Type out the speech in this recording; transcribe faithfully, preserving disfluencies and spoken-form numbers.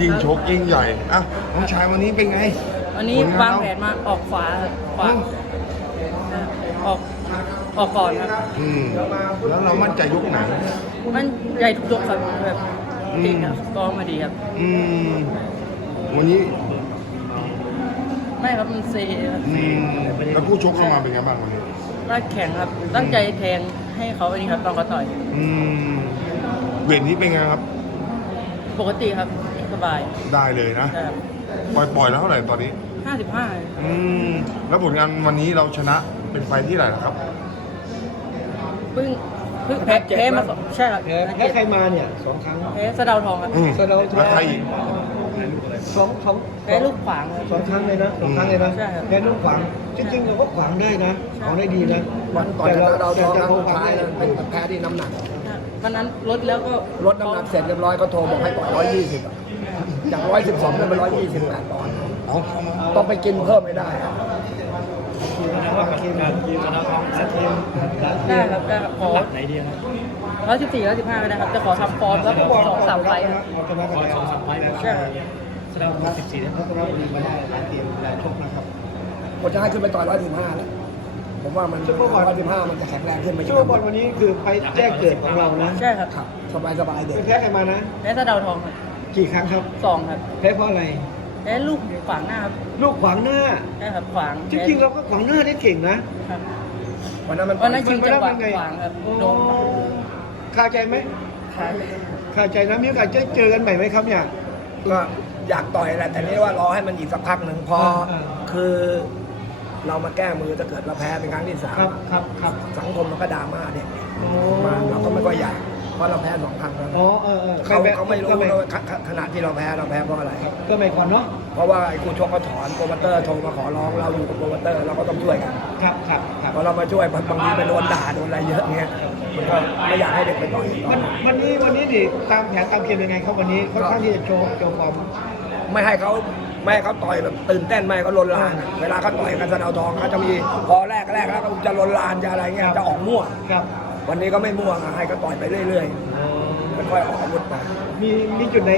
ยิ่งชกยิ่งใหญ่อ่ะน้องชายวันนี้เป็นไงวันนี้ผลวางเรแผนมาออกขวาขวาออกออกก่อนครับอืมแล้วเรามั่นใจยกไหนมันใหญ่ทุกยกครับแบบเก่งครับกองมาดีครับอืมวันนี้ไม่ครับมันเซครับอืมแล้วผู้ชกเข้ามาเป็นไงบ้างวันนี้ร่างแข็งครับ ตั้งใจแทงให้เขาอันนี้ครับตอนเขาต่อยอืมเวทนี้เป็นไงครับปกติครับสบายได้เลยนะใช่ครับปล่อยปล่อยแล้วเท่าไหร่ตอนนี้ห้าสิบห้าอืมแล้วผลงานวันนี้เราชนะเป็นไฟล์ที่ไหนครับเพิ่งเพิ่งแพ้แพ้มาสองใช่ครับแพ้แพ้ใครมาเนี่ยสองครั้งแพ้สะเดาทองครับอืมแสดงว่าแล้วใครอีกสองสองแพ้ลูกขวางครับสองครั้งเลยนะสองครั้งเลยนะใช่ครับแพ้ลูกขวางจริงๆเราก็ขวางได้นะขวางได้ดีนะวันก่อนชนะเราแต่ท้องแต่ครั้งแต่สุดท้ายนั้นเป็นแพ้ที่น้ำหนักวันนั้นลดแล้วก็ลดน้ำหนักเสร็จเรียบร้อยก็โทรบอกให้ปล่อยร้อยยี่สิบจากร้อยสิบสองเป็นร้อยยี่สิบแปดปอนด์อ๋อต้องไปกินเพิ่มไม่ได้ได้ครับได้ครับขอไหนดีครับร้อยสิบสี่ร้อยสิบห้าไม่ได้ครับจะขอทำฟอร์มแล้วสองสามไฟล์ครับเอาชนะกันแล้วสามไฟล์แล้วใช่ครับแสดงว่าสิบสี่เนี่ยเขาก็รับดีมาได้หลายเกมหลายชกนะครับผมจะให้ขึ้นไปต่อยร้อยสิบห้าแล้วผมว่ามันร้อยสิบห้ามันจะแข็งแรงขึ้นไปช่วงบอลวันนี้คือไฟแจ้งเกิดของเรานะใช่ครับครับสบายสบายๆเด็กไม่แพ้ใครมานะแพ้สะเดาทองครับกี่ครั้งครับสองครับแพ้เพราะอะไรแพ้ลูกขวางหน้าครับลูกขวางหน้าใช่ครับขวางจริงๆเราก็ขวางหน้าได้เก่งนะครับวันนั้นมันวันนั้นชิงจังหวะมันไม่ได้ขวางครับโอ้โดนคาใจไหมขาดคาใจนะมีโอกาสจะเจอกันใหม่ไหมครับเนี่ยก็อยากต่อยแหละแต่นี่ว่ารอให้มันอีกสักพักหนึ่งพออ่าคือเรามาแก้มือถ้าเกิดเราแพ้เป็นครั้งที่สามครับครับครับสังคมมันก็ด่ามาเด็กโอ้มาเราก็ไม่ค่อยอยากเพราะเราแพ้สองครั้งแล้วอ๋อเออเออเขาแพ้เขาไม่รู้ก็นะว่าขขขณะที่เราแพ้เราแพ้เพราะอะไรก็ไม่ก่อนเนาะเพราะว่าไอ้คู่ชกเขาถอนโปรโมเตอร์โทรมาขอร้องเราอยู่กับโปรโมเตอร์เราก็ต้องช่วยกันครับครับครับพอเรามาช่วยบางทีไปโดนด่าโดนอะไรเยอะเงี้ยมันก็ไม่อยากให้เด็กไปต่อยวันวันนี้วันนี้ดิตามแผนตามเกมยังไงครับวันนี้ค่อนข้างที่จะโชว์โชว์ฟอร์มไม่ให้เขาไม่ให้เขาต่อยแบบตื่นเต้นไม่ให้เขาลนลานอะเวลาเขาต่อยกันสะเดาทองเขาจะมีพอแรกแรกแล้วก็จะลนลานจะอะไรเงี้ยจะออกมั่วครับวันนี้ก็ไม่มั่วอะให้เขาต่อยไปเรื่อยๆค่อยๆออกอาวุธไปมีมีจุดไหน